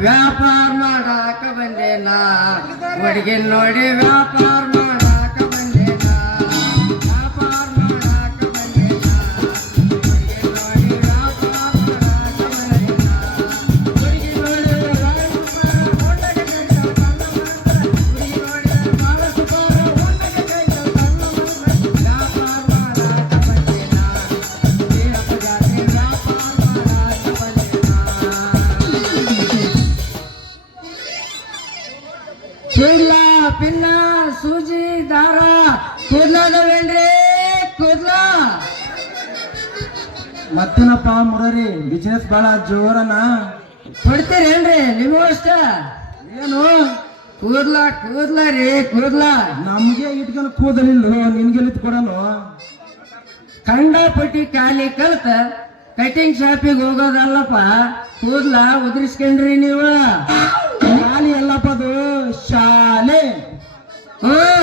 ವ್ಯಾಪಾರ ಮಾಡಾಕ ಬಂದೇನ ಹುಡುಗಿ ನೋಡಿ ವ್ಯಾಪಾರ ಮಾಡಾಕ ಬಂದೇನ ವ್ಯಾಪಾರ ಮಾಡಾಕ ಬಂದೇನ ಹುಡುಗಿ ನೋಡಿ ವ್ಯಾಪಾರ ಮಾಡಾಕ ಬಂದೇನ ಹುಡುಗಿ ನೋಡಿ ಹುಡುಗಿ ನೋಡಿ ಬಾಳ ಸುಪಾರ ವ್ಯಾಪಾರ ಮಾಡಾಕ ಬಂದೇನ ಜಾತ್ರೆ ವ್ಯಾಪಾರ ಮಾಡಾಕ ಬಂದೇನ ಕೂದ್ಲ ಪಿನ್ನ ಸೂಜಿ ದಾರ ಕೂದ್ಲದವೇನ್ರಿ ಕೂದ್ಲ ಮತ್ತೇನಪ್ಪ ಮುರರಿ ಬಿಸಿನೆಸ್ ಬಹಳ ಜೋರನ ಕೊಡ್ತೀರೇನ್ರಿ ನೀವು ಅಷ್ಟ ಏನು ಕೂದ್ಲ ಕೂದ್ಲ ರೀ ಕೂದ್ಲ ನಮ್ಗೆ ಇಟ್ಕೊಂಡು ಕೂದಲಿಲ್ಲ ನಿನ್ಗೆಲ್ಲಿತ್ ಕೊಡನು ಕಂಡಪಟ್ಟಿ ಖಾಲಿ ಕಲ್ತ ಕಟಿಂಗ್ ಶಾಪಿಗೆ ಹೋಗೋದಲ್ಲಪ್ಪ ಕೂದ್ಲ ಉದುರಿಸ್ಕೊಂಡ್ರಿ ನೀವು ಶಾಲೆ ಎಲ್ಲಪ್ಪ ಅದು ಶಾಲೆ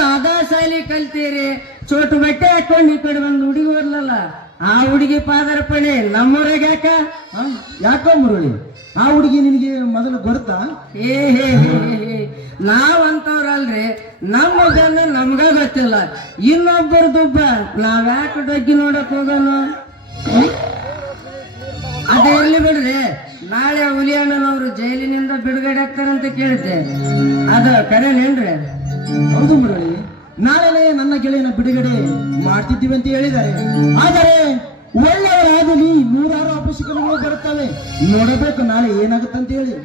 ಅದ ಶಾಲಿ ಕಲ್ತೀರಿ ಚೋಟು ಬಟ್ಟೆ ಹಾಕೊಂಡು ಈ ಕಡೆ ಒಂದು ಹುಡುಗಿ ಹೋದ್ಲಲ್ಲ ಆ ಹುಡುಗಿ ಪಾದಾರ್ಪಣೆ ನಮ್ಮೂರಾಗ ಯಾಕ ಯಾಕೋ ಮುರಳಿ ಆ ಹುಡುಗಿ ನಿನಗೆ ಮೊದಲು ಗೊತ್ತಾ ಏ ಹೇ ನಾವಂತವ್ರಲ್ರಿ ನಮ್ಮ ಜನ ನಮ್ಗ ಗೊತ್ತಿಲ್ಲ ಇನ್ನೊಬ್ಬರ ದುಬ್ಬ ನಾವ್ಯಾಕೆ ಡಗ್ಗಿ ನೋಡಕ್ ಹೋಗೋಣ ಅದೇ ಇರ್ಲಿ ಬಿಡ್ರಿ ನಾಳೆ ಹುಲಿಯಣ್ಣನವರು ಜೈಲಿನಿಂದ ಬಿಡುಗಡೆ ಆಗ್ತಾರಂತ ಕೇಳಿದ್ದೆ ಅದು ಕರೆನೇನ್ರಿ ಹೌದು ಮುರಳಿ ನಾಳೆನೇ ನನ್ನ ಗೆಳೆಯನ ಬಿಡುಗಡೆ ಮಾಡ್ತಿದ್ದೀವಿ ಅಂತ ಹೇಳಿದ್ದಾರೆ ಆದರೆ ಒಳ್ಳೆಯವರಾಗಲಿ ನೂರಾರು ಅಪಶಕನಗಳು ಬರುತ್ತವೆ ನೋಡಬೇಕು ನಾಳೆ ಏನಾಗುತ್ತಂತ ಹೇಳಿ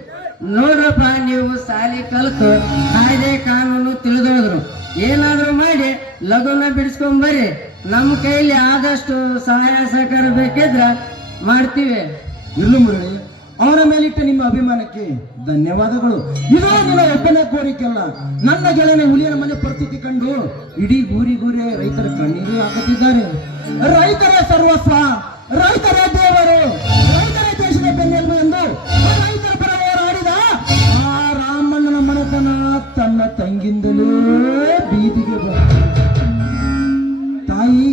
ನೋಡ್ರಪ್ಪ ನೀವು ಸಾಲಿ ಕಲ್ತು ಕಾಯ್ದೆ ಕಾನೂನು ತಿಳಿದೋದ್ರು ಏನಾದ್ರು ಮಾಡಿ ಲಗುನ ಬಿಡಿಸ್ಕೊಂಡ್ ಬರ್ರಿ ನಮ್ಮ ಕೈಲಿ ಆದಷ್ಟು ಸಹಾಯ ಸಹಕಾರ ಬೇಕಿದ್ರ ಮಾಡ್ತೀವಿ ಇರ್ಲು ಮುರಳಿ ಅವರ ಮೇಲಿಟ್ಟ ನಿಮ್ಮ ಅಭಿಮಾನಕ್ಕೆ ಧನ್ಯವಾದಗಳು ಇದು ನಿನ್ನ ಒಬ್ಬನೇ ಕೋರಿಕೆಲ್ಲ ನನ್ನ ಗೆಳೆಯನ ಹುಲಿಯನ ಮನೆ ಪರಿಸ್ಥಿತಿ ಕಂಡು ಇಡೀ ಗೂರಿ ರೈತರ ಕಣ್ಣೀರು ಹಾಕುತ್ತಿದ್ದಾರೆ ರೈತರ ಸರ್ವಸ್ವ ರೈತರ ದೇವರು ರೈತರ ದೇಶದ ಬೆನ್ನೆಲುಬು ಎಂದು ರೈತರ ಪರ ಹೋರಾಡಿದ ಆ ರಾಮಣ್ಣನ ಮನೆತನ ತನ್ನ ತಂಗಿಂದಲೇ ಬೀದಿಗೆ ಬಂದ ತಾಯಿ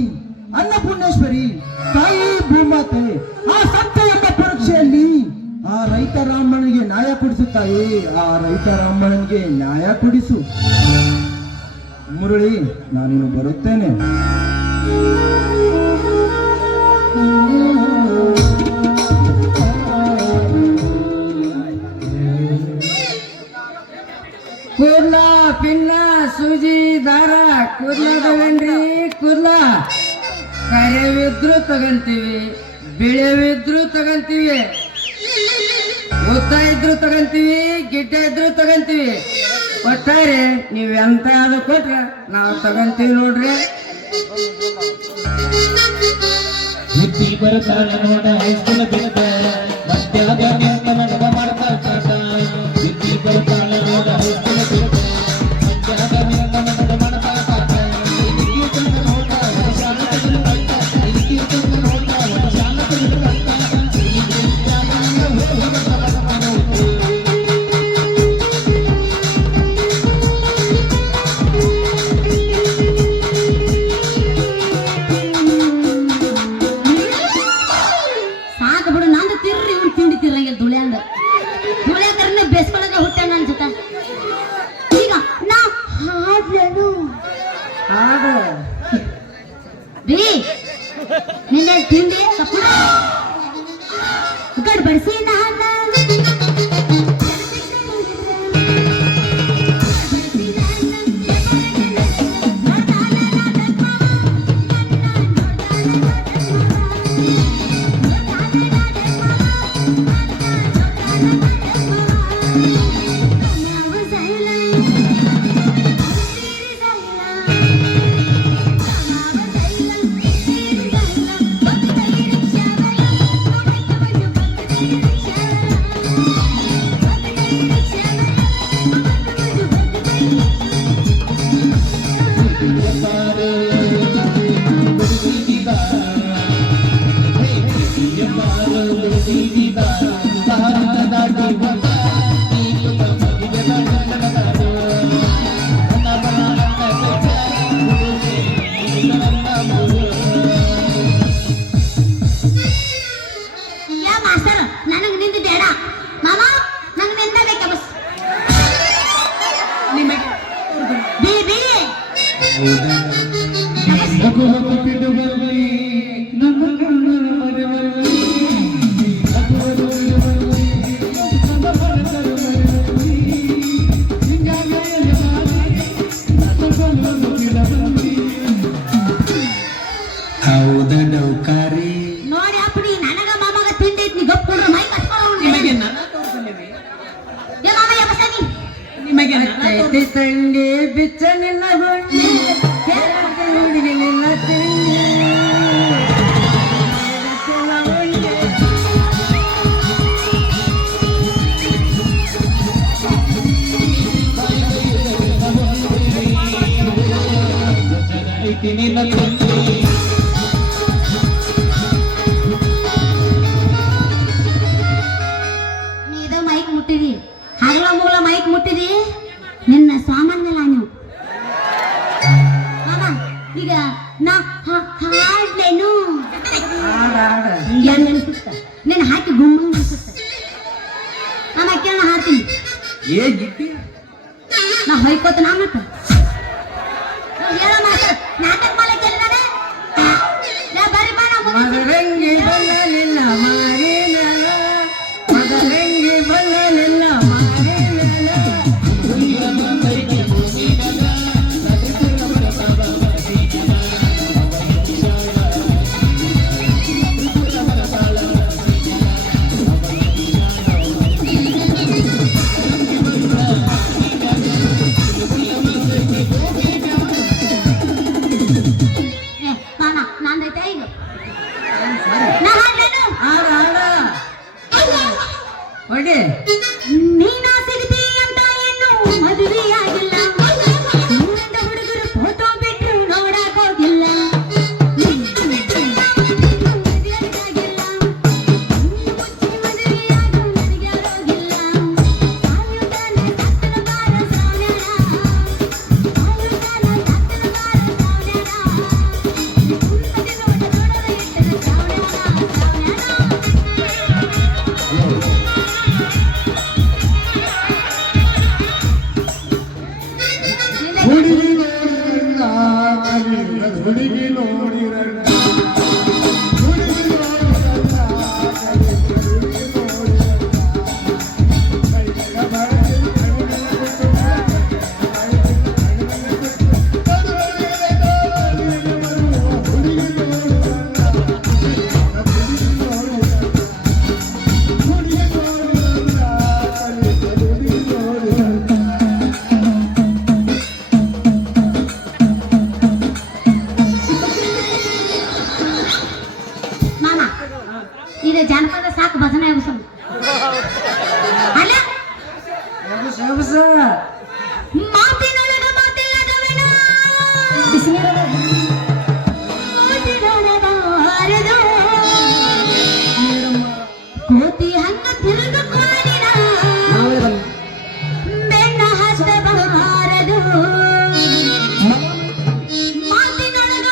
ಅನ್ನಪೂರ್ಣೇಶ್ವರಿ ತಾಯಿ ಭೂಮಾತೆ ಆ ಸತ್ಯ ಎಂಬ ಪರೀಕ್ಷೆಯಲ್ಲಿ ಆ ರೈತ ರಾಮಣ್ಣನಿಗೆ ನ್ಯಾಯ ಕೊಡಿಸುತ್ತಾಯಿ ಆ ರೈತ ರಾಮಣ್ಣನಿಗೆ ನ್ಯಾಯ ಕೊಡಿಸು ಮುರಳಿ ನಾನಿನ್ನು ಬರುತ್ತೇನೆ ಕೂದ್ಲ ಪಿನ್ನ ಸೂಜಿ ದಾರ ಕೂದ್ಲದವೇನ್ರಿ ಕೂದ್ಲ ಕರೆವಿದ್ರು ತಗಂತೀವಿ ಬಿಳೆವಿದ್ರು ತಗಂತೀವಿ ಉದ್ದ ಇದ್ರು ತಗಂತೀವಿ ಗಿಡ್ಡ ಇದ್ರು ತಗಂತೀವಿ ಒಟ್ಟಾರೆ ನೀವ್ ಎಂತ ಅದು ಕೊಟ್ರೆ ನಾವು ತಗಂತೀವಿ ನೋಡ್ರಿ ಬರ್ತಾಳ ನೋಡ ಹೈಸ್ಕೂಲ್ ಬಿಡ್ದ ಮಧ್ಯಾಹ್ನ ನಿನ್ನ ಮನವ ಮಾಡ್ತಾಳ ಬರ್ತಾಳ ನೋಡ ಹೈಸ್ಕೂಲ್ ಬಿಡ್ದ ಮಧ್ಯಾಹ್ನ ನಿನ್ನ ಮನವ ಮಾಡ್ತಾಳ ನಿನ್ನೆ ತಿಂಡಿ ಗಡ್ಬಡಿಸಿ ನಾನು ಹಗು ಹಗು ಬಿಡು ಬರಲಿ ನಮ್ಮ ಕಣ್ಣನ್ನು ಮರೆವಲ್ಲಿ ಹಗು ಹಗು ಬಿಡು ಬರಲಿ ನಮ್ಮ ಮನಸ್ಸನ್ನು ಮರೆವಲ್ಲಿ ಹಿಂಗಾಗಲಿ ಬಾರಿ ನನ್ನ ಕಣ್ಣನ್ನು ಬಿಡಬಲ್ಲಿ ಹೌದ ಡೌಕಾರಿ ನೋಡಿ ಅಪ್ಪಡಿ ನನಗ ಮಾಮಗ ತಿಂದೈತಿ ನೀ ಗಪ್ಕೊಂಡ್ರೆ ಮೈ ಕಟ್ಕೊಂಡು ನಿಮಗೆ ನನ್ನ ತೋರಿಸಲಿವೆ ಏ ಮಾಮ ಯಾಕಸನಿ ನಿಮಗೆ ನನ್ನ ಐತಿ ತಂಡಿ ಬಿಚ್ಚ ನಿನ್ನ ಗುಂಡಿ ಕೇಳಕ್ಕೆ ಹುಡುಗಿ ನಿನ್ನ ತಿಂಡಿ ಬಿಚ್ಚಲ ಉಂಡಿ. ಐತಿ ನಿನ್ನ ತಂದೆ ನೀ ಇದ ಮೈಕ್ ಮುಟ್ಟಿದಿ ಹಗಲ ಮುಗಲ ಮೈಕ್ ಮುಟ್ಟಿದಿ ನಿನ್ನ ಸಾಮಾನ್ಯಲ್ಲ ನೀವು ಮಾಮ ಈಗ ನಾ ಹಾಡ್ಲೇನು ಹಾಡ ಏನ್ ನೆನ್ಸುತ್ತ ನಿನ್ನ ಹಾಕಿ ಗುಮ್ಮಂಗ್ ಅನ್ಸುತ್ತ ನಾನು ಅಕ್ಕಿನ ಹಾಡ್ತೀನಿ ಏ ಗಿಟ್ಟಿ ನಾ ಹೊಯ್ಕೋತ ನಾ ಮತ್ತ ಹೇಳೋ ಮಾತು ನಾಟಕ ಮಾಡಕ್ಕೆ ಬರೀ ಬಾ ನಾ ಮುಂದೆ ಮದರಂಗಿ ಬಲ್ಲ ನಿನ್ನ ಮಾರಿ ಮ್ಯಾಲ ಮದರಂಗಿ ಬಲ್ಲ ನಿನ್ನ ಮಾರಿ ಮ್ಯಾಲ ಏ ಮಾಮ ನಂದೈತೆ ಈಗ ನಾ ಹಾಡ್ಲೇನು ಹಾಡ ಹಾಡ ಹೊಡಿ ನೀನಾ ಸಿಗ್ತಿ ಅಂತ ಇನ್ನು ಮದುವೆ ಆಗಿಲ್ಲ ನೂರಂತ ಹುಡುಗರು ಫೋಟೋ ಬಿಟ್ರು ನೋಡಕ್ ಹೋಗಿಲ್ಲ ಮದುವೆ ಆಗಿಲ್ಲ ಮುಚ್ಚಿ ಮದುವೆಯಾಗೂ ನನಗೆ ಹೋಗಿಲ್ಲ ಆಯುಧಾನ ಸತ್ತನ ಬಾರ ಸಾವ್ಯಾರ ಆಯುಧಾನ ಸತ್ತನ ಬಾರ ಸಾವ್ಯಾರ ಉನ್ನತಿ ನೋಡ ನೋಡದ ಇಟ್ಟದ ಸಾವ್ಯಾರ ಹುಡುಗಿ ನೋಡಿರಣ್ಣ ಹುಡುಗಿ ನೋಡಿರಣ್ಣ ಹುಡುಗಿ ನೋಡಿರಣ್ಣ ಮಾಮ ಇದು ಜಾನಪದ ಸಾಕು ಭಜನೆ ಎಬ್ಸು ಅಲ್ಲ ಎಬ್ಸ ಎಬ್ಸ ಮಾತಿನೊಳಗ ಮಾತಿಲ್ಲದವನ ಮಾತಿನೊಳಗಾರದು ಕೋತಿ ಹಂಗ ತಿರುಗಿಕೊಂಡಿನ ಬೆನ್ನ ಹಚ್ಚಬಾರದು ಮಾತಿನೊಳಗ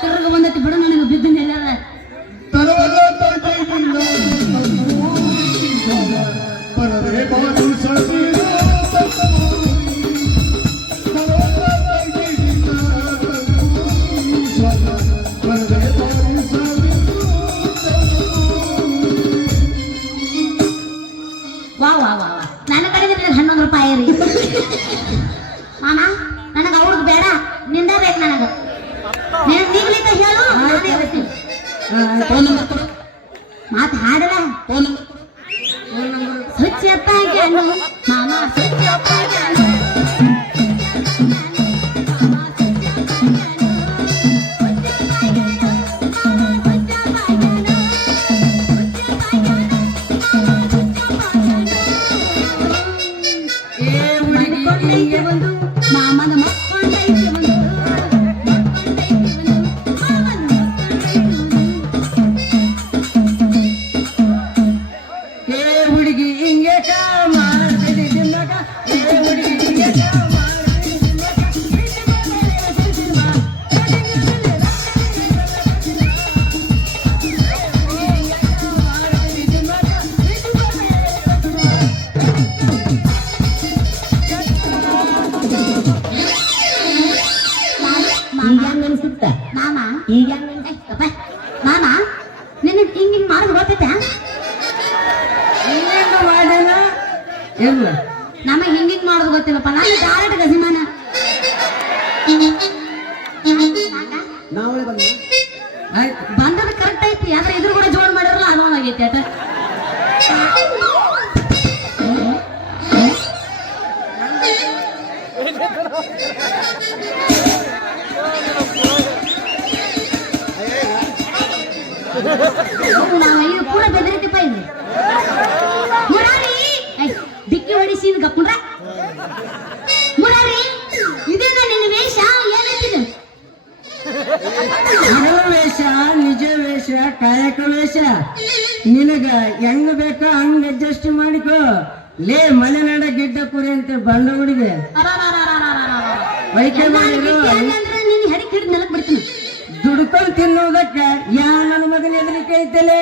ತಿರುಗ ಬಂದತಿ ಬಿಡು ನನಗೆ ಬಿದ್ದು ನೆಲದ ವಾ ವಾ ವಾ ವಾ ನನ್ನ ಕಡೆಗೆ ನಿನಗೆ 11 ರೂಪಾಯಿ ರೀ ಮಾಮ ನನಗೆ ಅವ್ರಿಗೆ ಬೇಡ ನಿಂದ ಬೇಕು ನನಗೆ ನೀನು ನೀಗ್ಲಿಕ್ಕ ಹೇಳು ನಾನೇ ಹೇಳ್ತೀನಿ ಮಾತು ಹಾಡಲ್ಲ ಸ್ವಚ್ಛಪ್ಪ ಜಾನು ಮಾಮ ಸ್ವಚ್ಛಪ್ಪ ಜಾನು ಏ ಹುಡುಗಿ ಹಿಂಗೆ ಬಂದ ಯಾಕ ಮಾಡ್ತಿದಿ ದಿನಕ ಏ ಹುಡುಗಿ ಯಾಕ ಮಾಡ್ತಿದಿ ದಿನಕ ಬಿಟ್ಟು ಬಂದರೆ ಸುಳ್ಸಿಮ ಈಗ ಹೆಂಗ್ ಅನ್ಸುತ್ತ ಮಾಮ ಈಗ ಮಾಮ ನಿನ್ನ ಹಿಂಗ್ ಮಾಡೋದು ಗೊತ್ತೈತ ಇನ್ನೇನು ಮಾಡ್ಯಾನ ಇಲ್ಲ ನಮಗ್ ಹಿಂಗಿಂಗ್ ಮಾಡೋದು ಗೊತ್ತಿಲ್ಲಪ್ಪ ನಾನು ಡೈರೆಕ್ಟ್ ಗಜಿಮಾನ ನಾವಳೆ ಬಂದ ಆಯ್ತು ಬಂದದ ಕರೆಕ್ಟ್ ಐತಿ ಆದ್ರೆ ಇದ್ರ ಕೂಡ ಜೋಡ್ ಮಾಡಿರಲ್ಲ ಅದು ಒಂದಾಗೈತಿ ಅಟ ನಾವು ಇದು ಪೂರ ಬೆದರಿತಿಪ್ಪ ಇಲ್ಲಿ ಮುರಾರಿ ಡಿಕ್ಕಿ ಹೊಡಿಸಿ ಗಪ್ಪುಂಡ್ರ ಮುರಾರಿ ಇದೇನ ನಿನ್ನ ವೇಷ ಏನೈತಿದು ಇರೋ ವೇಷ ನಿಜ ವೇಷ ಕಾಯಕ ವೇಷ ನಿನಗ ಹೆಂಗ್ ಬೇಕೋ ಹಂಗ್ ಅಡ್ಜಸ್ಟ್ ಮಾಡಿಕೋ ಲೇ ಮಲೆನಾಡ ಗಿಡ್ಡ ಕುರಿ ಅಂತ ಬಂಡ ಹುಡುಗಿ ವೈಕೆ ಮಾಡಿರು ಅಂದ್ರೆ ನೀನು ಹೆಡಿ ಹಿಡಿದು ನೆಲಕ್ ಬಿಡ್ತೀನಿ ದುಡ್ಕೊಂಡು ತಿನ್ನುವುದಕ್ಕ ಯಾ ನನ್ನ ಮಗನ ಎದುರಿಕೆ ಐತಲೆ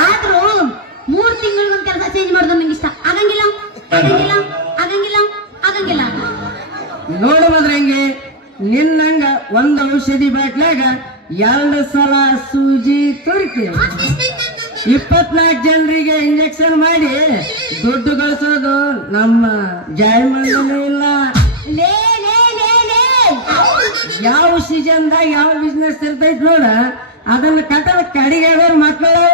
ಆದ್ರೂ 3 ತಿಂಗಳು ಕೆಲಸ ಚೇಂಜ್ ಮಾಡೋದು ನಂಗೆ ಇಷ್ಟ ಆಗಂಗಿಲ್ಲ ಆಗಂಗಿಲ್ಲ ಆಗಂಗಿಲ್ಲ ಆಗಂಗಿಲ್ಲ ನೋಡು ಮದ್ರಂಗೆ ನಿನ್ನಂಗ ಒಂದ್ ಔಷಧಿ ಬಾಟ್ಲಾಗ 2 ಸಲ ಸೂಜಿ ತುರ್ಕಿ 24 ಜನರಿಗೆ ಇಂಜೆಕ್ಷನ್ ಮಾಡಿ ದುಡ್ಡು ಗಳಿಸೋದು ನಮ್ಮ ಜಾಯಮಂಡಲೂ ಇಲ್ಲ ಲೇ ಲೇ ಲೇ ಲೇ ಯಾವ ಸೀಸನ್ದಾಗ ಯಾವ ಬಿಸ್ನೆಸ್ ಇರ್ತೈತ್ ನೋಡ ಅದನ್ನ ಕಟ್ಟದ ಕಡಿಗಾದವ್ರ ಮಕ್ಕಳವ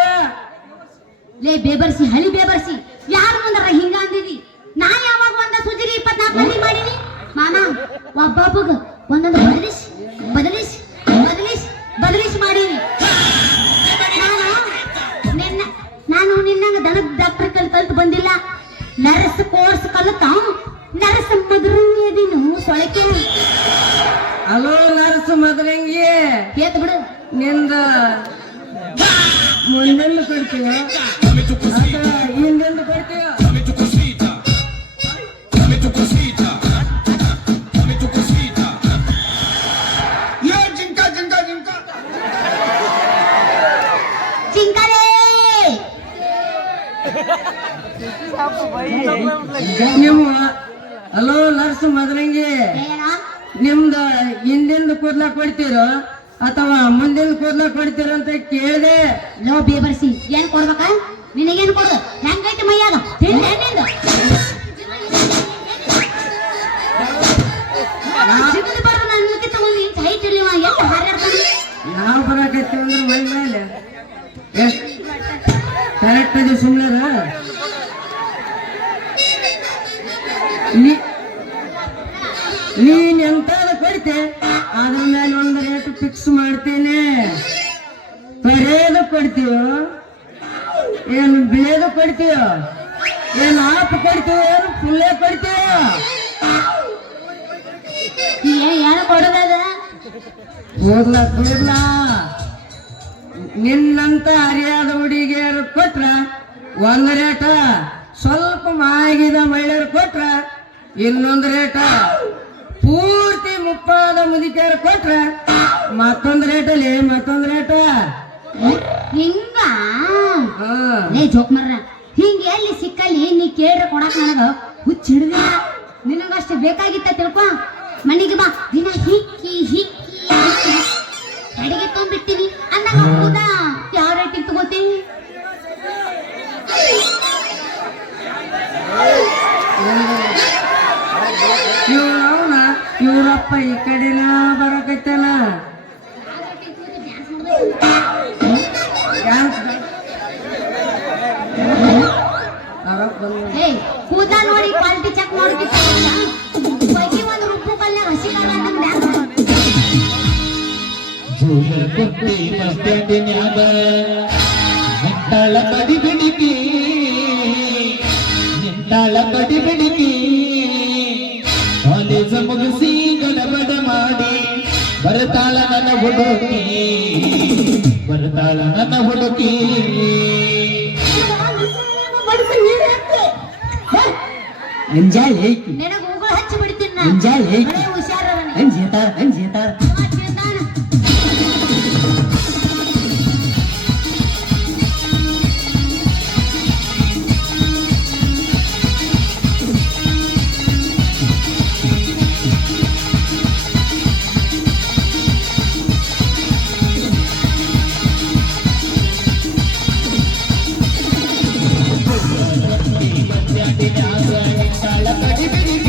ಲೇ ಬೇಬರ್ಸಿ ಹಳಿ ಬೇಬರ್ಸಿ ಯಾರು ಮುಂದಾರ ಹಿಂಗ ಅಂದಿದಿ ನಾ ಯಾವಾಗ ಒಂದ ಸುಜಿಗೆ 24 ಮಂದಿ ಮಾಡೀನಿ ಮಾಮ ಒಬ್ಬೊಬ್ಬಗ ಒಂದೊಂದು ಬದಲಿಸ್ ಬದಲಿಸ್ ಬದಲಿಸ್ ಬದಲಿಸ್ ಮಾಡೀನಿ ನಾನು ನಿನ್ನಂಗ ದನದ ಡಾಕ್ಟರ್ ಕಲ್ತು ಬಂದಿಲ್ಲ ನರ್ಸ್ ಕೋರ್ಸ್ ಕಲಿತ ನರ್ಸ್ ಮದ್ರಂಗೇದಿನು ಸೊಳಕೆ ಅಲೋ ನರ್ಸ್ ಮದ್ರಂಗಿ ಕೇತ್ ಬಿಡು ನಿಂದ ಮುಂದೆಂದು ಕೊಡ್ತೀವ ಅಥವಾ ಹಿಂದೆಂದು ಕೊಡ್ತೀವ ಚಿಂಕಲೇ ನೀವು ಅಲೋ ನರ್ಸ್ ಮದ್ರಂಗಿ ಏನ ನಿಮ್ದ ಹಿಂದಿಂದ ಕೂದ್ಲ ಕೊಡ್ತೀರೋ ಅಥವಾ ಮುಂದಿನ ಕೂದ್ಲ ಕೊಡ್ತೀರೋ ಅಂತ ಕೇಳಿದೆ ಲೋ ಬೇಬರ್ಸಿ ಏನ್ ಕೊಡ್ಬೇಕ ನಿನಗೇನ್ ಕೊಡು ಹೆಂಗೈತಿ ಮೈಯಾಗ ತಿಂದ ಹೆಣ್ಣಿಂದ ಸಿಗದು ಬರ್ದು ನಾನು ಮುಖಿ ತಗೊಂಡು ಇಂಚ ಹೈಟ್ ಇರ್ಲಿವ ಎಷ್ಟು ಹಾರಾಡ್ತಾನೆ ನಾವು ಬರಾಕತ್ತೀವಿ ಅಂದ್ರೆ ಮೈ ಮೇಲೆ ಎಷ್ಟು ಕರೆಕ್ಟ್ ಅದು ಸುಮ್ಮನೆ ನೀನ್ ಎಂತಾದ ಕೊಡ್ತೆ ಅದ್ರ ಮೇಲೆ ಒಂದು ರೇಟ್ ಫಿಕ್ಸ್ ಮಾಡ್ತೇನೆ ಕರೆಯದು ಕೊಡ್ತೀವೋ ಏನು ಬಿಳೆದು ಕೊಡ್ತೀವೋ ಏನು ಆಪ್ ಕೊಡ್ತೀವೋ ಏನು ಫುಲ್ಲೇ ಕೊಡ್ತೀವೋ ಏನು ಕೊಡೋದದ ಕೂಡ್ಲ ನಿನ್ನಂತ ಹರಿಯಾದ ಹುಡುಗಿಯರು ಕೊಟ್ರ ಒಂದ್ ರೇಟ ಸ್ವಲ್ಪ ಮಾಗಿದ ಮಹಿಳೆಯರು ಕೊಟ್ರ ಇನ್ನೊಂದು ರೇಟ ಪೂರ್ತಿ ಮುಪ್ಪಾದ ಮುದುಕಿಯರು ಕೊಟ್ರ ಮತ್ತೊಂದು ರೇಟಲ್ಲಿ ಮತ್ತೊಂದು ರೇಟ ಹಿಂಗ ಹಾ ಲೇ ಜೋಕ್ ಮರ್ರ ಹಿಂಗ ಎಲ್ಲಿ ಸಿಕ್ಕಲ್ಲಿ ನೀ ಕೇಳ್ರ ಕೊಡಾಕ ನನಗ ಹುಚ್ಚ ಹಿಡಿದಿಲ್ಲ ನಿನಗಷ್ಟು ಬೇಕಾಗಿತ್ತ ತಿಳ್ಕೊ ಮನೆಗೆ ಬಾ ದಿನ ಹಿಕ್ಕಿ ಹಿಕ್ಕಿ ಹಿಕ್ಕಿ ಅಡಿಗೆ ತೊಂಬಿಡ್ತೀನಿ ಅಂದಾಗ ಹೌದಾ ಯಾವ ರೇಟಿಗೆ ತಗೋತೀನಿ ಇವ್ರವನ ಇವ್ರಪ್ಪ ಈ ಕಡೆನ ಬರಕತ್ತಲ್ಲ ಏ ಕೂದ ನೋಡಿ ಕ್ವಾಲಿಟಿ ಚೆಕ್ ಮಾಡೋದಿತ್ತ ಬಗ್ಗಿ ಒಂದು ರುಬ್ಬು ಕಲ್ಯಾಗ ಹಸಿ ಕಾಲ ಜೂಮರ್ ಕುಟ್ಟಿ ಬಸ್ ಸ್ಟ್ಯಾಂಡಿನ್ಯಾಗ ನಿಂತಾಳ ಬಡಿ ಬಿಡಿಕಿ ಕಾಲೇಜ ಮುಗಿಸಿ ಗಡಬಡ ಮಾಡಿ ಬರ್ತಾಳ ನನ್ನ ಹುಡುಕಿ ಅಂಜಾಳ ಏಕಿ ನಿನಗ ಉಗುಳು ಹಚ್ಚಿ ಬಿಡ್ತೀನಿ ನಾ ಅಂಜಾಳ ಏಕಿ ಬರೀ ಹುಷಾರ ಅಂಜೇತಾಳ ಅಂಜೇತಾಳ ಮಂಡ್ಯಾಟಿನ್ಯಾಗ ಇಂತಾಳ ಕಡಿಬಿಡಿ